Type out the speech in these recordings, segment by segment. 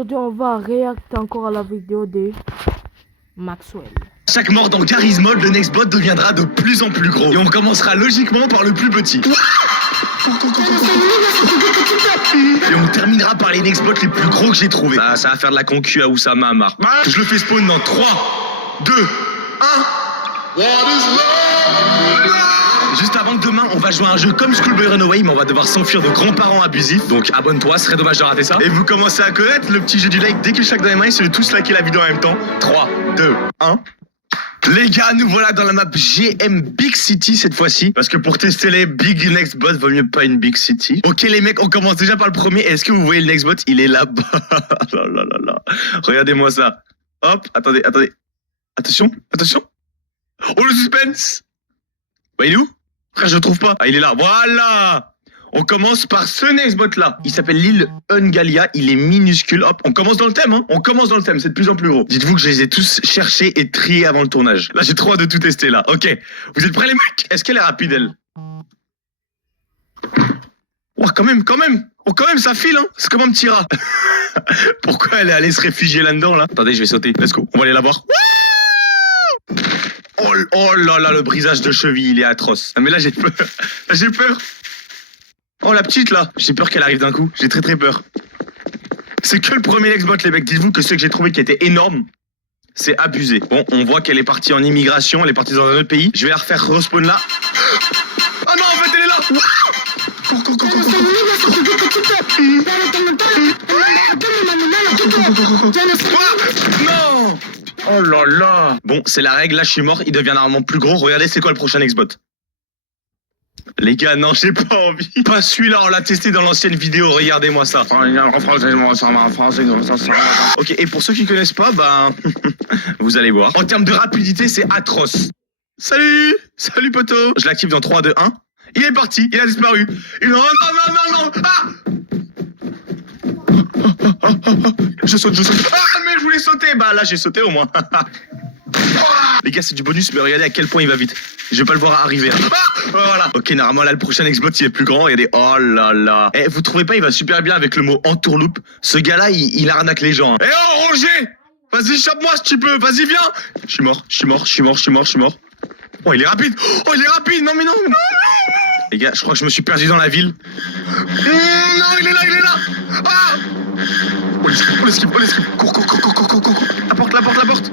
Aujourd'hui, on va réacter encore à la vidéo de Maxwell. Chaque mort dans Garry's Mod, le next bot deviendra de plus en plus gros. Et on commencera logiquement par le plus petit. Et on terminera par les next bots les plus gros que j'ai trouvés. Ça va faire de la concu à Oussama Ammar. Je le fais spawn dans 3, 2, 1. Juste avant que demain, on va jouer à un jeu comme Schoolboy Runaway, mais on va devoir s'enfuir de grands-parents abusifs. Donc abonne-toi, ce serait dommage de rater ça. Et vous commencez à connaître le petit jeu du like dès que chaque dans les mains, c'est de tous liker la vidéo en même temps. 3, 2, 1. Les gars, nous voilà dans la map GM Big City cette fois-ci. Parce que pour tester les Big Next Bot, vaut mieux pas une Big City. Ok les mecs, on commence déjà par le premier. Est-ce que vous voyez le Next Bot? Il est là-bas. Regardez-moi ça. Hop, attendez. Attention. Oh le suspense. Bah il est où? Frère, je le trouve pas. Ah il est là, voilà. On commence par ce next bot là. Il s'appelle l'île Ungalia. Il est minuscule. Hop, on commence dans le thème, hein. On commence dans le thème, c'est de plus en plus gros. Dites-vous que je les ai tous cherchés et triés avant le tournage. Là, j'ai trop hâte de tout tester là. Ok. Vous êtes prêts les mecs? Est-ce qu'elle est rapide elle? Oh, quand même. Oh, quand même, ça file, hein. C'est comme un petit rat. Pourquoi elle est allée se réfugier là-dedans là? Attendez, je vais sauter. Let's go. On va aller la voir. Oh là là, le brisage de cheville, il est atroce. Ah, mais là, j'ai peur. J'ai peur. Oh la petite là, j'ai peur qu'elle arrive d'un coup, j'ai très peur. C'est que le premier next bot les mecs, dites-vous que ceux que j'ai trouvé qui étaient énormes, c'est abusé. Bon, on voit qu'elle est partie en immigration, elle est partie dans un autre pays. Je vais la refaire respawn là. Oh non, en fait elle est là. Non. Oh là là. Bon, c'est la règle, là je suis mort, il devient normalement plus gros. Regardez c'est quoi le prochain next bot. Les gars, non, j'ai pas envie. Pas celui-là, on l'a testé dans l'ancienne vidéo, regardez-moi ça. Ok, et pour ceux qui connaissent pas, bah, vous allez voir. En termes de rapidité, c'est atroce. Salut poteau. Je l'active dans 3, 2, 1. Il est parti, il a disparu. Non. Ah je saute. Ah, mais je voulais sauter. Bah là, j'ai sauté au moins. Les gars, c'est du bonus, mais regardez à quel point il va vite. Je vais pas le voir arriver. Ah, voilà. Ok, normalement, là, le prochain exploit, il est plus grand. Regardez, oh là là. Eh, vous trouvez pas, il va super bien avec le mot entourloupe. Ce gars-là, il arnaque les gens. Hein. Eh oh, Roger! Vas-y, chope-moi si tu peux. Vas-y, viens. Je suis mort. Oh, il est rapide. Non. Les gars, je crois que je me suis perdu dans la ville. Non, il est là. Ah! Oh, l'esquive. Cours. La porte.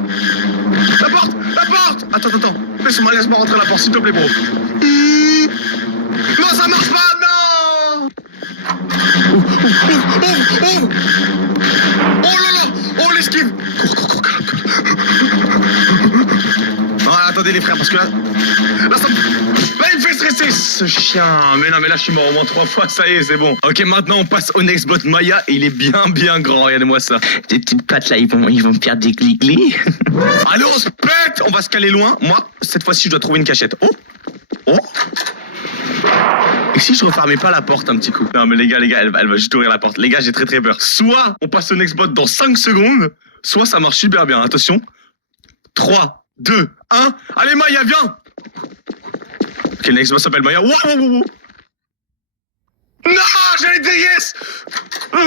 Attends. Laisse-moi rentrer à la porte, s'il te plaît, bro. Non, ça marche pas, non! Oh là là! Oh, l'esquive! Cours. Non, attendez, les frères, parce que là, il me fait stresser, ce chien. Mais non, mais là, je suis mort au moins 3 fois, ça y est, c'est bon. Ok, maintenant, on passe au next bot Maya, et il est bien grand, regardez-moi ça. Ces petites pattes là, ils vont me faire des glis. Allez, on se pète! On va se caler loin. Moi, cette fois-ci, je dois trouver une cachette. Oh! Et si je refermais pas la porte un petit coup? Non, mais les gars, elle va juste ouvrir la porte. Les gars, j'ai très peur. Soit on passe au next bot dans 5 secondes, soit ça marche super bien. Attention. 3, 2, 1. Allez, Maya, viens! Ok, le next bot s'appelle Maya. Wow! Non, j'allais dire yes! Non,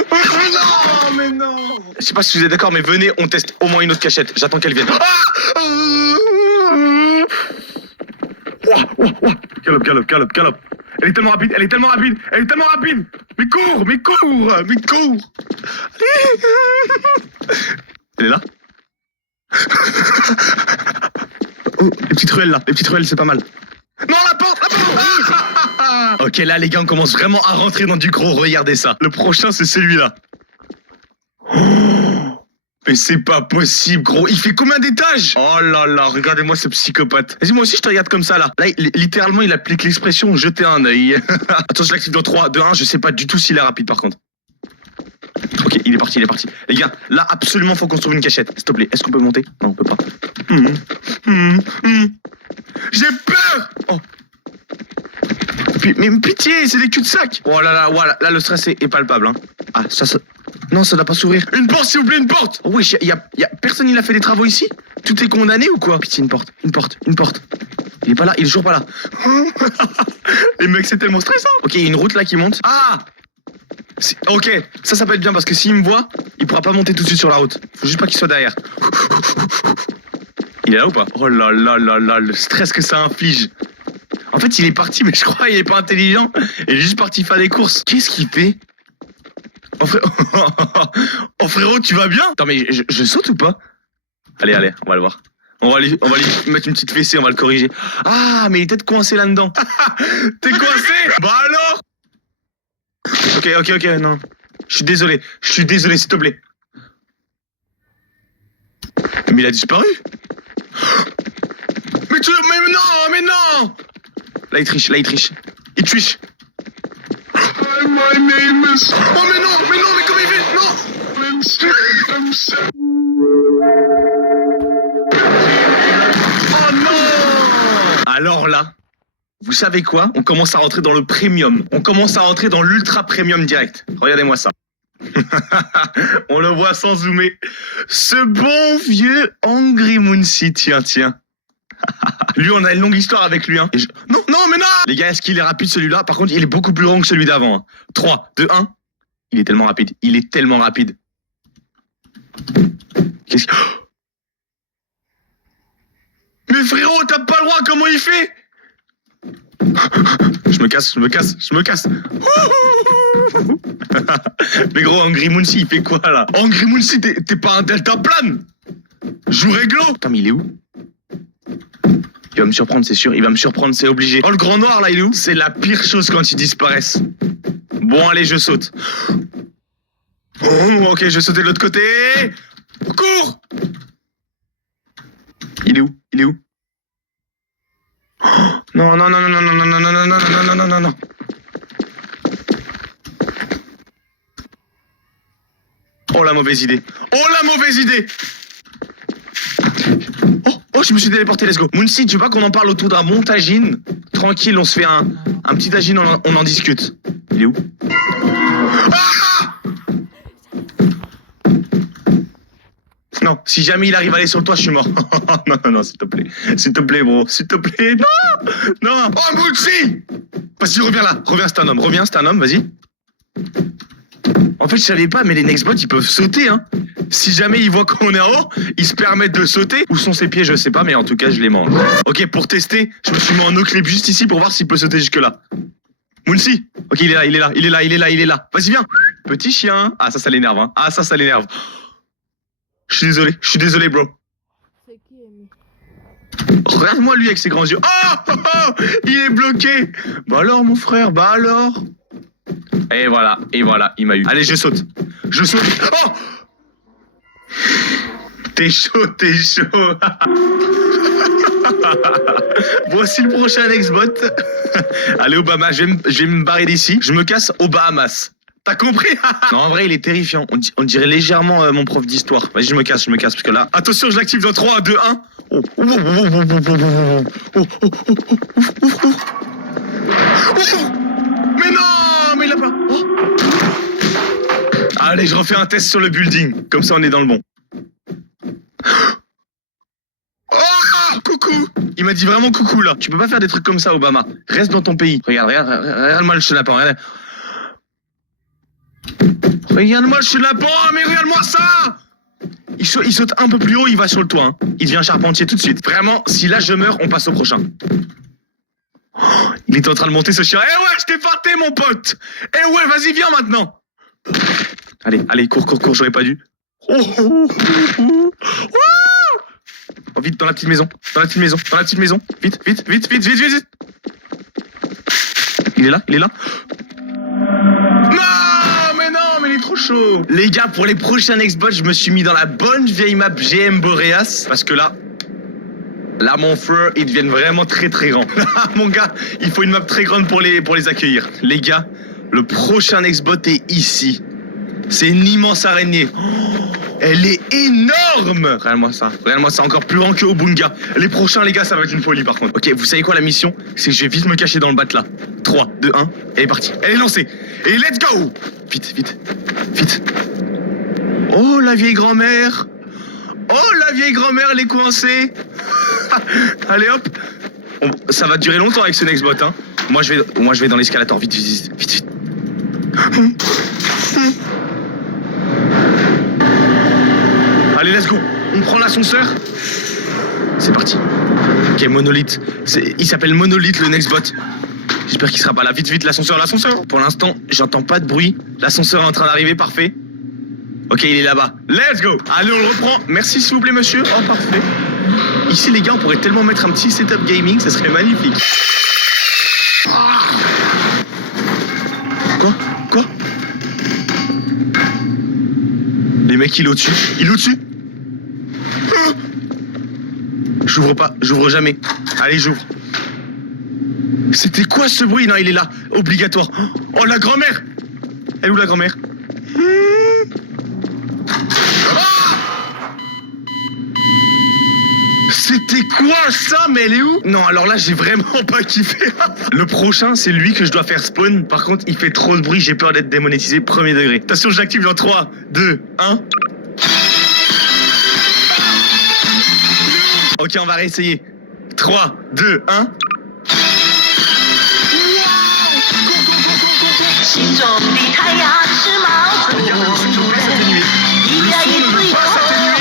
mais non! Je sais pas si vous êtes d'accord, mais venez, on teste au moins une autre cachette. J'attends qu'elle vienne. Ah! Galope. Elle est tellement rapide. Mais cours! Elle est là? Oh, les petites ruelles, c'est pas mal. Non, la porte! Ah! Ok, là, les gars, on commence vraiment à rentrer dans du gros. Regardez ça. Le prochain, c'est celui-là. Oh, mais c'est pas possible, gros. Il fait combien d'étages? Oh là là, regardez-moi ce psychopathe. Vas-y, moi aussi, je te regarde comme ça, là. Là, littéralement, il applique l'expression jeter un œil. Attends, je l'active dans 3, 2, 1. Je sais pas du tout s'il est rapide, par contre. Ok, il est parti. Les gars, là, absolument, faut qu'on trouve une cachette. S'il te plaît, est-ce qu'on peut monter? Non, on peut pas. J'ai peur! Oh. Mais pitié, c'est des cul-de-sac! Oh là là, voilà, là, le stress est palpable. Hein. Ah, ça... Non, ça doit pas s'ouvrir. Une porte, s'il vous plaît, une porte! Oh, oui, personne, il a fait des travaux ici? Tout est condamné ou quoi? Pitié, une porte. Il est pas là, il est toujours pas là. Les mecs, c'est tellement stressant. Ok, il y a une route là qui monte. Ah! Ok, ça peut être bien parce que s'il me voit, il pourra pas monter tout de suite sur la route. Faut juste pas qu'il soit derrière. Il est là ou pas? Oh là là là là, le stress que ça inflige. En fait, il est parti, mais je crois qu'il est pas intelligent. Il est juste parti faire des courses. Qu'est-ce qu'il fait? Oh frérot, tu vas bien? Attends, mais je saute ou pas? Allez, on va le voir. On va lui mettre une petite fessée, on va le corriger. Ah, mais il est peut-être coincé là-dedans. T'es coincé? Bah alors? Ok, non. Je suis désolé, s'il te plaît. Mais il a disparu. Mais non. Là, il triche. Il triche. Hi, my name is... Oh, mais comment il fait? Non. Oh non. Alors là, vous savez quoi? On commence à rentrer dans le premium. On commence à rentrer dans l'ultra premium direct. Regardez-moi ça. On le voit sans zoomer. Ce bon vieux Angry Moonsie, tiens. Lui, on a une longue histoire avec lui. Hein. Non, mais non. Les gars, est-ce qu'il est rapide celui-là? Par contre, il est beaucoup plus long que celui d'avant. Hein. 3, 2, 1. Il est tellement rapide. Qu'est-ce que... Mais frérot, t'as pas le droit, comment il fait? Je me casse. Mais gros, Angry Moonsie, il fait quoi là? Angry Moonsie, t'es pas un deltaplane? Joue réglo. Putain, mais il est où? Il va me surprendre, c'est sûr. Il va me surprendre, c'est obligé. Oh, le grand noir là, il est où? C'est la pire chose quand ils disparaissent. Bon, allez, je saute. Oh, ok, je vais sauter de l'autre côté. Cours! Il est où? Non. Oh la mauvaise idée. Oh, je me suis téléporté, let's go. Moonsie, tu veux pas qu'on en parle autour d'un bon tagine? Tranquille, on se fait un petit tagine, on en discute. Il est où? Ah! Non, si jamais il arrive à aller sur le toit, je suis mort. Non, s'il te plaît, bro. S'il te plaît, non. Oh, Moonsie! Vas-y, reviens là. C'est un homme, vas-y. En fait, je savais pas, mais les Nextbots, ils peuvent sauter, hein. Si jamais ils voient qu'on est en haut, ils se permettent de sauter. Où sont ses pieds, je sais pas, mais en tout cas, je les mange. Ok, pour tester, je me suis mis en no-clip juste ici pour voir s'il peut sauter jusque-là. Moonsie! Ok, il est là. Vas-y, viens. Petit chien. Ah, ça l'énerve, hein. Je suis désolé, bro. C'est qui, Amy? Regarde-moi lui avec ses grands yeux. Oh, il est bloqué. Bah alors, mon frère, Et voilà, il m'a eu. Allez, je saute. Oh! T'es chaud. Voici le prochain Nextbot. Allez, Obama, je vais me barrer d'ici. Je me casse aux Bahamas. T'as compris? Non, en vrai, il est terrifiant. On dirait légèrement mon prof d'histoire. Vas-y, je me casse, parce que là... Attention, je l'active dans 3, 2, 1. Oh. Mais non, mais il a pas... Oh. Allez, je refais un test sur le building. Comme ça, on est dans le bon. Oh, coucou. Il m'a dit vraiment coucou, là. Tu peux pas faire des trucs comme ça, Obama. Reste dans ton pays. Regarde-moi le chenapan, Regarde-moi le chenapan, mais regarde-moi ça! Il saute un peu plus haut, il va sur le toit. Hein. Il devient charpentier tout de suite. Vraiment, si là je meurs, on passe au prochain. Oh, il est en train de monter ce chien. Eh ouais, je t'ai fâté, mon pote! Eh ouais, vas-y, viens maintenant! Allez, cours, j'aurais pas dû. Oh, vite, dans la petite maison. Vite. Il est là. Non, mais il est trop chaud. Les gars, pour les prochains Nextbots, je me suis mis dans la bonne vieille map GM Boreas. Parce que là, mon frère, ils deviennent vraiment très très grands. Mon gars, il faut une map très grande pour les accueillir. Les gars, le prochain Nextbot est ici. C'est une immense araignée. Oh, elle est énorme. Regarde-moi ça, encore plus grand que Obunga. Les prochains, les gars, ça va être une folie par contre. Ok, vous savez quoi, la mission? C'est que je vais vite me cacher dans le bat là. 3, 2, 1, elle est partie. Elle est lancée. Et let's go. Vite. Oh, la vieille grand-mère, elle est coincée. Allez, hop. Ça va durer longtemps avec ce Nextbot, hein. Moi, je vais dans l'escalator. Vite. On prend l'ascenseur. C'est parti. Ok, Monolith. Il s'appelle Monolith, le next bot. J'espère qu'il sera pas là. Vite, vite, l'ascenseur, l'ascenseur. Pour l'instant, j'entends pas de bruit. L'ascenseur est en train d'arriver, parfait. Ok, il est là-bas. Let's go. Allez, on le reprend. Merci, s'il vous plaît, monsieur. Oh, parfait. Ici, les gars, on pourrait tellement mettre un petit setup gaming, ça serait magnifique. Ah. Quoi? Les mecs, il est au-dessus. Il est au-dessus. J'ouvre pas, j'ouvre jamais. Allez, j'ouvre. C'était quoi ce bruit? Non, il est là. Obligatoire. Oh, la grand-mère. Elle est où, la grand-mère? C'était quoi ça? Mais elle est où? Non, alors là, j'ai vraiment pas kiffé. Le prochain, c'est lui que je dois faire spawn. Par contre, il fait trop de bruit, j'ai peur d'être démonétisé premier degré. Attention, j'active dans 3, 2, 1. Ok, on va réessayer. 3, 2, 1.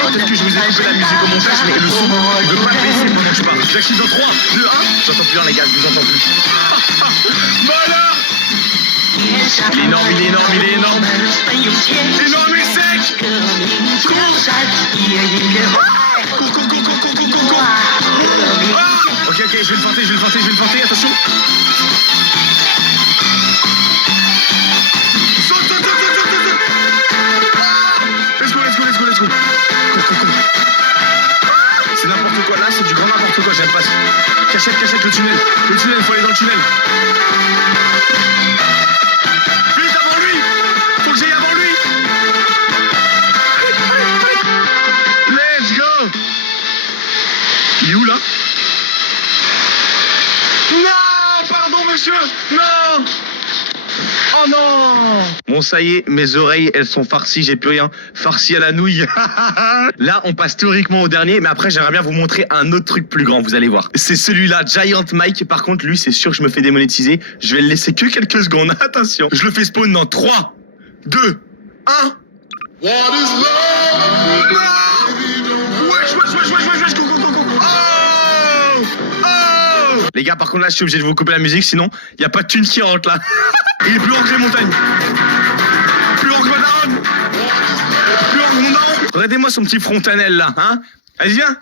Peut-être que je vous ai coupé la musique au montage, mais le son ne veut pas baisser pendant que je parle. J'active dans 3, 2, 1. J'entends plus rien, les gars, je vous entends plus. Voilà. Il est énorme, il est énorme, il est énorme. Énorme et sec. Ok, ok, je vais le feinter, attention. Saute. Let's go. Cours. C'est n'importe quoi, là c'est du grand n'importe quoi, j'aime pas ça. Cachette, le tunnel, faut aller dans le tunnel. Vite avant lui. Faut que j'aille avant lui. Let's go. Il est où là? Non, pardon monsieur. Non. Oh non. Bon, ça y est, mes oreilles, elles sont farcies, j'ai plus rien. Farci à la nouille. Là, on passe théoriquement au dernier, mais après, j'aimerais bien vous montrer un autre truc plus grand, vous allez voir. C'est celui-là, Giant Mike. Par contre, lui, c'est sûr que je me fais démonétiser. Je vais le laisser que quelques secondes. Attention. Je le fais spawn dans 3, 2, 1. What is love? Non. Wesh. Oh. Les gars, par contre, là, je suis obligé de vous couper la musique, sinon, il n'y a pas de thune qui rentre, là. Il est plus haut que les montagnes. Plus haut que ma daronne. Plus haut que mon daron. Regardez-moi son petit frontanel là, hein. Vas-y viens.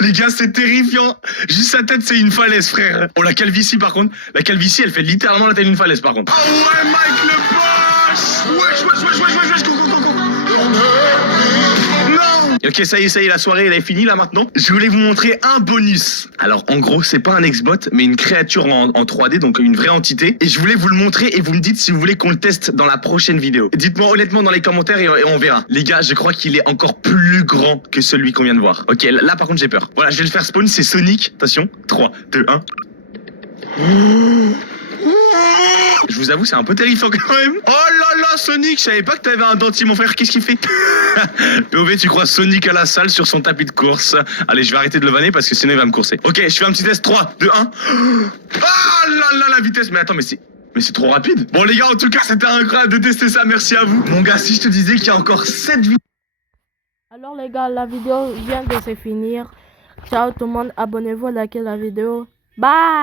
Les gars, c'est terrifiant. Juste sa tête, c'est une falaise, frère. Oh, la calvitie par contre. La calvitie, elle fait littéralement la taille d'une falaise par contre. Oh ouais, Mike le boss. Wesh. Non. Ok, ça y est, la soirée elle est finie là maintenant. Je voulais vous montrer un bonus. Alors en gros, c'est pas un ex-bot, mais une créature en 3D, donc une vraie entité. Et je voulais vous le montrer et vous me dites si vous voulez qu'on le teste dans la prochaine vidéo. Dites-moi honnêtement dans les commentaires et on verra. Les gars, je crois qu'il est encore plus grand que celui qu'on vient de voir. Ok, là par contre j'ai peur. Voilà, je vais le faire spawn, c'est Sonic. Attention, 3, 2, 1. Je vous avoue, c'est un peu terrifiant quand même. Oh là là, Sonic, je savais pas que t'avais un dentier, mon frère. Qu'est-ce qu'il fait? POV, tu crois Sonic à la salle sur son tapis de course. Allez, je vais arrêter de le vanner parce que sinon il va me courser. Ok, je fais un petit test. 3, 2, 1. Ah là là, la vitesse. Mais attends, mais c'est trop rapide. Bon, les gars, en tout cas, c'était incroyable de tester ça. Merci à vous. Mon gars, si je te disais qu'il y a encore 7 vidéos. Alors les gars, la vidéo vient de se finir. Ciao tout le monde, abonnez-vous, likez la vidéo. Bye.